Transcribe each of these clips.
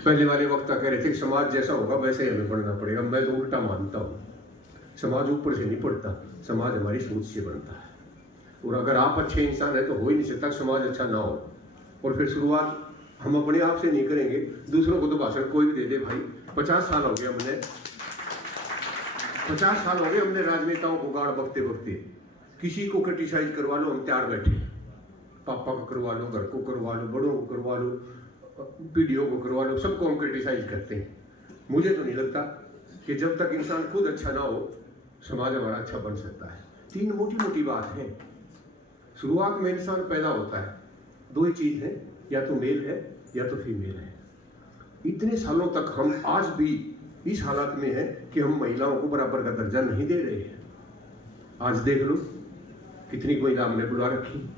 पहले वाले वक्ता कह रहे थे समाज जैसा होगा वैसे ही हमें बढ़ना पड़ेगा। मैं तो उल्टा मानता हूँ, समाज ऊपर से नहीं पड़ता, समाज हमारी सोच से बनता है। और अगर आप अच्छे इंसान है तो हो ही नहीं सकता समाज अच्छा ना हो। और फिर शुरुआत हम अपने आप से नहीं करेंगे, दूसरों को तो भाषण कोई भी दे दे। भाई 50 साल हो गए हमने, 50 साल हो गए हमने राजनेताओं को गाड़ बकते बकते। किसी को क्रिटिसाइज करवा लो हम तैयार बैठे, पापा को करवा लो, घर को करवा लो, बड़ों को करवा लो, पीढ़ियों को करवा लो, सबको हम क्रिटिसाइज करते हैं। मुझे तो नहीं लगता कि जब तक इंसान खुद अच्छा ना हो समाज हमारा अच्छा बन सकता है। 3 मोटी मोटी बात है। शुरुआत में इंसान पैदा होता है, 2 ही चीज है, या तो मेल है या तो फीमेल है। इतने सालों तक हम आज भी इस हालत में है कि हम महिलाओं को बराबर का दर्जा नहीं दे रहे हैं। आज देख लो कितनी महिला हमने बुला रखी।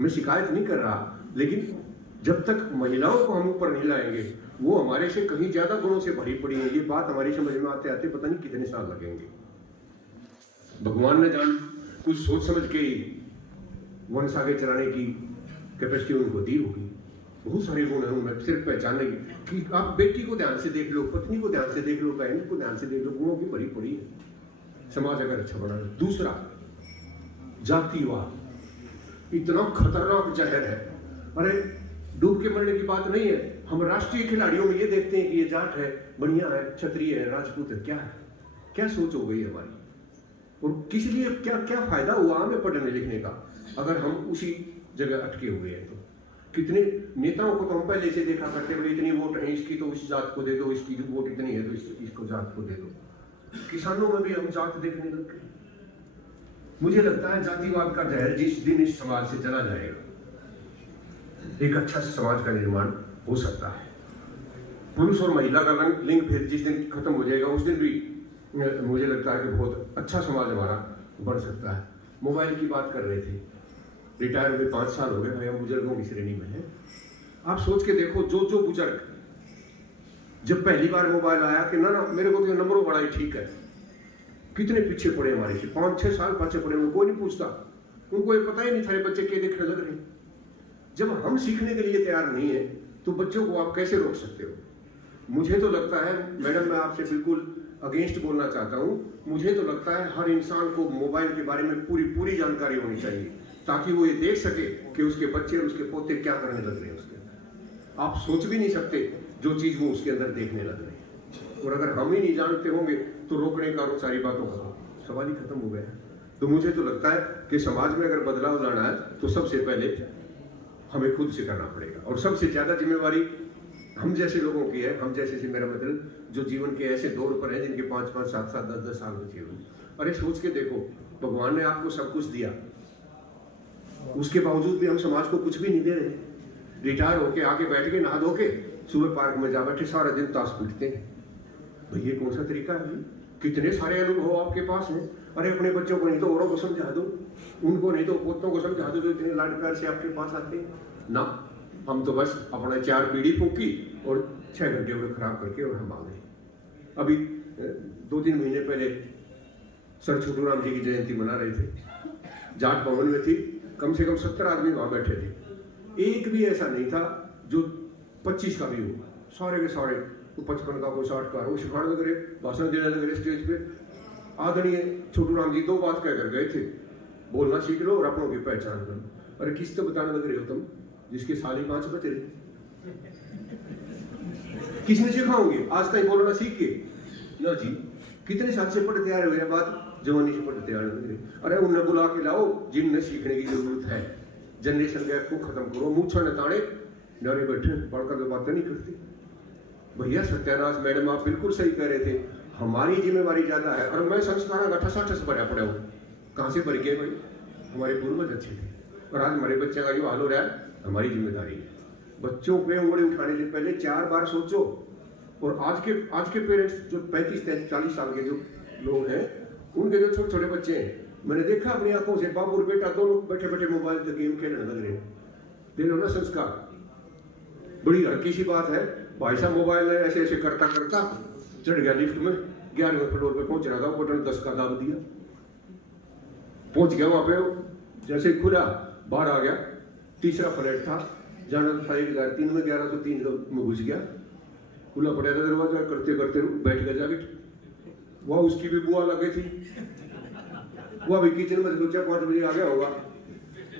मैं शिकायत नहीं कर रहा, लेकिन जब तक महिलाओं को हम ऊपर नहीं लाएंगे, वो हमारे से कहीं ज्यादा गुणों से भरी पड़ी है। ये बात हमारी समझ में आते आते पता नहीं कितने साल लगेंगे। भगवान ने जान कुछ सोच समझ के वंश आगे चलाने की कैपेसिटी उनको दी होगी। बहुत सारे गुण हैं उनमें, सिर्फ पहचानने की कि आप बेटी को ध्यान से देख लो, पत्नी को ध्यान से देख लो, बहन को ध्यान से देख लो, गुणों की भरी पड़ी है। समाज अगर अच्छा बना। दूसरा, जातिवाद इतना खतरनाक जहर है। अरे डूब के मरने की बात नहीं है। हम राष्ट्रीय खिलाड़ियों में ये देखते हैं कि ये जाट है, बढ़िया है, क्षत्रिय है, राजपूत है। क्या है, क्या सोच हो गई हमारी? और किस लिए, क्या क्या फायदा हुआ हमें पढ़ने लिखने का अगर हम उसी जगह अटके हुए हैं? तो कितने नेताओं को तो हम पहले से देखा करते हुए, इतनी वोट है इसकी तो उस जात को दे दो, इसकी वोट इतनी है तो इसको जात को दे दो। किसानों में भी हम जात देखने लग गए। मुझे लगता है जातिवाद का जहर जिस दिन इस समाज से चला जाएगा, एक अच्छा समाज का निर्माण हो सकता है। पुरुष और महिला का लिंग भेद जिस दिन खत्म हो जाएगा, उस दिन भी मुझे लगता है कि बहुत अच्छा समाज हमारा बन सकता है। मोबाइल की बात कर रहे थे, रिटायर हुए 5 साल हो गए भाई, हम बुजुर्गों की श्रेणी में हैं। आप सोच के देखो, जो बुजुर्ग जब पहली बार मोबाइल आया कि ना मेरे को तो नंबरों बड़ा ही ठीक है, कितने पीछे पड़े हमारे से, 5-6 साल पीछे पड़े, उनको कोई नहीं पूछता, उनको ये पता ही नहीं था बच्चे क्या देखने लग रहे। जब हम सीखने के लिए तैयार नहीं है तो बच्चों को आप कैसे रोक सकते हो? मुझे तो लगता है मैडम, मैं आपसे बिल्कुल अगेंस्ट बोलना चाहता हूं, मुझे तो लगता है हर इंसान को मोबाइल के बारे में पूरी जानकारी होनी चाहिए, ताकि वो ये देख सके कि उसके बच्चे और उसके पोते क्या करने लग रहे हैं उसके अंदर। आप सोच भी नहीं सकते जो चीज वो उसके अंदर देखने लग रहे हैं। और अगर हम ही नहीं जानते होंगे तो रोकने का वो सारी बातों का सवाल ही खत्म हो गया। तो मुझे तो लगता है कि समाज में अगर बदलाव लाना है तो सबसे पहले हमें खुद से करना पड़ेगा। और सबसे ज्यादा जिम्मेवारी हम जैसे लोगों की है। हम जैसे से मेरा मतलब जो जीवन के ऐसे दौर पर है जिनके 5-5, 7-7, 10-10 साल बचे हुए। अरे सोच के देखो, भगवान ने आपको सब कुछ दिया, उसके बावजूद भी हम समाज को कुछ भी नहीं दे रहे। रिटायर होके आके बैठ के नहा धो के सुबह पार्क में जा बैठे सारा दिन ताश पीटते हैं। तो ये कौन सा तरीका है? कितने सारे अनुभव आपके पास हैं। अरे अपने बच्चों को नहीं तो औरों को समझा दो, उनको नहीं तो पोतों को समझा दो जो इतने लाड प्यार से आपके पास आते हैं ना। हम तो बस अपना 4 बीड़ी फूकी और 6 घंटे में खराब करके और हम आ गए। अभी 2-3 महीने पहले सर छोटू राम जी की जयंती मना रहे थे, जाट भवन में थी, कम से कम 70 आदमी वहां बैठे थे। एक भी ऐसा नहीं था जो 25 का भी हो, सारे के सारे, तो 55 का, कोई 60 का, वो सिखाने लग रहे, भाषण देने लग रहे स्टेज पे। आदरणीय छोटू राम जी 2 बात कहकर गए थे, बोलना सीख लो और अपनों की पहचान करो। अरे किस तो बताने लग रहे हो तुम जिसके साल ही 5 बचे रहे? किसने सिखाओगे? आज तक बोलना सीख के ना जी। कितने साल से पढ़ते आ रहे हो, बात जवानी से पढ़ते आ रहे। अरे उन्हें बुला के लाओ जिनमें सीखने की जरूरत है। जनरेशन गैप को खत्म करो। मूछा नताड़े नारे बैठे पढ़कर तो बातें नहीं करते। भैया सत्यानाश मैडम आप बिल्कुल सही कह रहे थे, हमारी जिम्मेवारी ज्यादा है। और मैं संस्कार का ठस भरा पड़ा हूँ, कहाँ से भर गए भाई? हमारे पूर्वज अच्छे थे और आज हमारे बच्चे का जो हाल हो रहा है हमारी जिम्मेदारी है। बच्चों पे उंगली उठाने से पहले 4 बार सोचो। और आज के पेरेंट्स जो 35-40 साल के जो लोग हैं, उनके जो छोटे छोटे बच्चे हैं, मैंने देखा अपनी आंखों से, बाबू और बेटा दोनों बैठे बैठे मोबाइल पे गेम खेलने लग रहे। दे लो ना संस्कार। बड़ी हल्की सी बात है, भाई साहब मोबाइल में ऐसे ऐसे करता करता चढ़ गया लिफ्ट में, 11वें फ्लोर पे पहुंच रहा था, बटन 10 का दाब दिया, पहुंच गया वहां पे। जैसे खुला बाहर आ गया, तीसरा फ्लैट था, जाना था 1003 में, 1103 में घुस गया। खुला पड़ा था दरवाजा, करते करते बैठ गया जाके। वह उसकी भी बुआ लगे थी, वह भी किचन में सोचा 5 बजे आ गया होगा,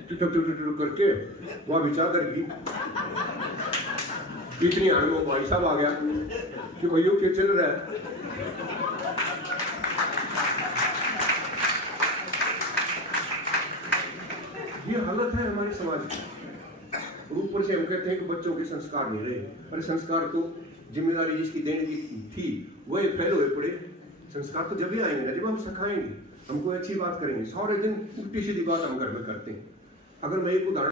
टुटक टुटक करके वह भी चाह करेगी। इतनी आग में भाई साहब आ गया कि भैया क्या चल रहा है। ये हालत है हमारे समाज की। ऊपर से हम कहते हैं कि बच्चों के संस्कार नहीं रहे। अरे संस्कार तो जिम्मेदारी जिसकी देने की थी वह फेल हुए पड़े। संस्कार तो जब भी आएंगे ना जब हम सिखाएंगे, हमको अच्छी बात करेंगे। सारे दिन उल्टी सीधी बात हम घर में करते हैं। अगर मैं एक उदाहरण